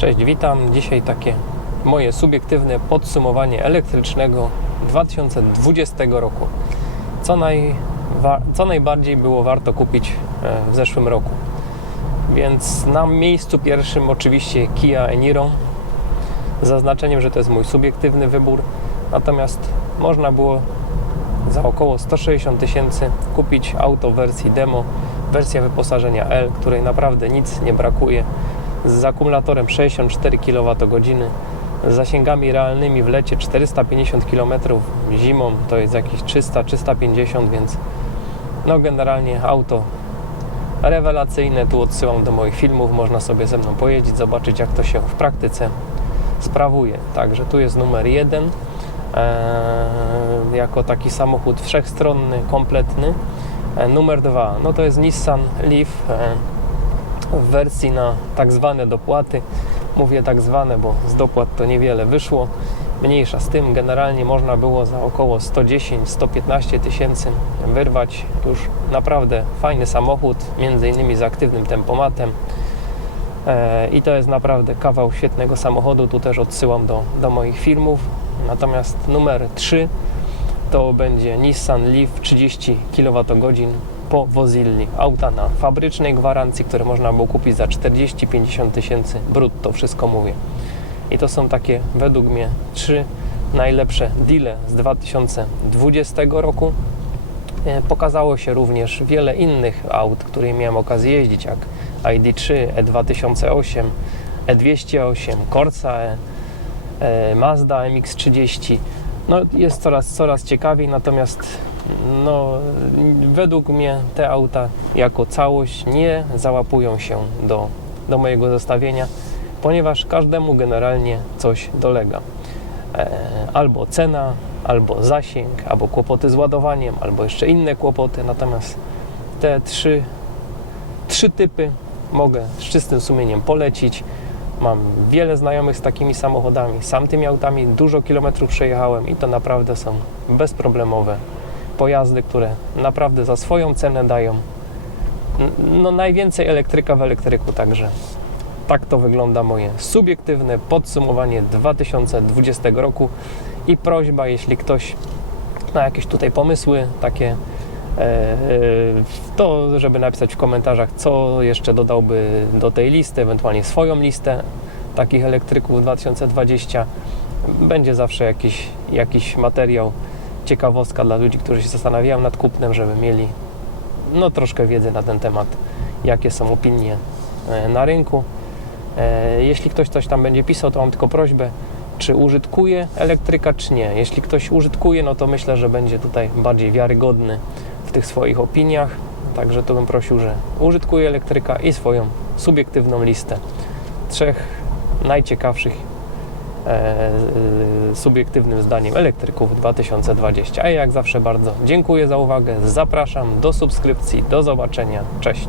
Cześć, witam. Dzisiaj takie moje subiektywne podsumowanie elektrycznego 2020 roku. Co, co najbardziej było warto kupić e, w zeszłym roku. Więc na miejscu pierwszym oczywiście Kia Eniro z zaznaczeniem, że to jest mój subiektywny wybór. Natomiast można było za około 160 tysięcy kupić auto w wersji demo, wersja wyposażenia L, której naprawdę nic nie brakuje, z akumulatorem 64 kWh, zasięgami realnymi w lecie 450 km, zimą to jest jakieś 300-350, więc no generalnie auto rewelacyjne. Tu odsyłam do moich filmów, można sobie ze mną pojeździć, zobaczyć jak to się w praktyce sprawuje. Także tu jest numer jeden e, jako taki samochód wszechstronny, kompletny. E, numer dwa, no to jest Nissan Leaf e, w wersji na tak zwane dopłaty. Mówię tak zwane, bo z dopłat to niewiele wyszło. Mniejsza z tym, generalnie można było za około 110-115 tysięcy wyrwać już naprawdę fajny samochód, między innymi z aktywnym tempomatem. E, I to jest naprawdę kawał świetnego samochodu. Tu też odsyłam do, do moich filmów. Natomiast numer 3 to będzie Nissan Leaf 30 kWh po Wozilli. Auta na fabrycznej gwarancji, które można było kupić za 40-50 tysięcy brutto, wszystko mówię. I to są takie według mnie trzy najlepsze deale z 2020 roku. E, Pokazało się również wiele innych aut, którymi miałem okazję jeździć, jak ID3, E2008, E208, Corsa E, e, Mazda MX-30. No, jest coraz, coraz ciekawiej, natomiast no, według mnie te auta jako całość nie załapują się do, do mojego zestawienia, ponieważ każdemu generalnie coś dolega. E, albo cena, albo zasięg, albo kłopoty z ładowaniem, albo jeszcze inne kłopoty. Natomiast te trzy, trzy typy mogę z czystym sumieniem polecić. Mam wiele znajomych z takimi samochodami. Sam tymi autami dużo kilometrów przejechałem i to naprawdę są bezproblemowe pojazdy, które naprawdę za swoją cenę dają no, najwięcej elektryka w elektryku. Także tak to wygląda moje subiektywne podsumowanie 2020 roku i prośba, jeśli ktoś ma jakieś tutaj pomysły takie to, żeby napisać w komentarzach, co jeszcze dodałby do tej listy, ewentualnie swoją listę takich elektryków 2020. Będzie zawsze jakiś, jakiś materiał, ciekawostka dla ludzi, którzy się zastanawiają nad kupnem, żeby mieli no, troszkę wiedzy na ten temat, jakie są opinie e, na rynku. E, Jeśli ktoś coś tam będzie pisał, to mam tylko prośbę, czy użytkuje elektryka, czy nie. Jeśli ktoś użytkuje, no to myślę, że będzie tutaj bardziej wiarygodny w tych swoich opiniach. Także to bym prosił, że użytkuje elektryka i swoją subiektywną listę trzech najciekawszych e, e, subiektywnym zdaniem elektryków 2020. A ja jak zawsze bardzo dziękuję za uwagę, zapraszam do subskrypcji, do zobaczenia, cześć.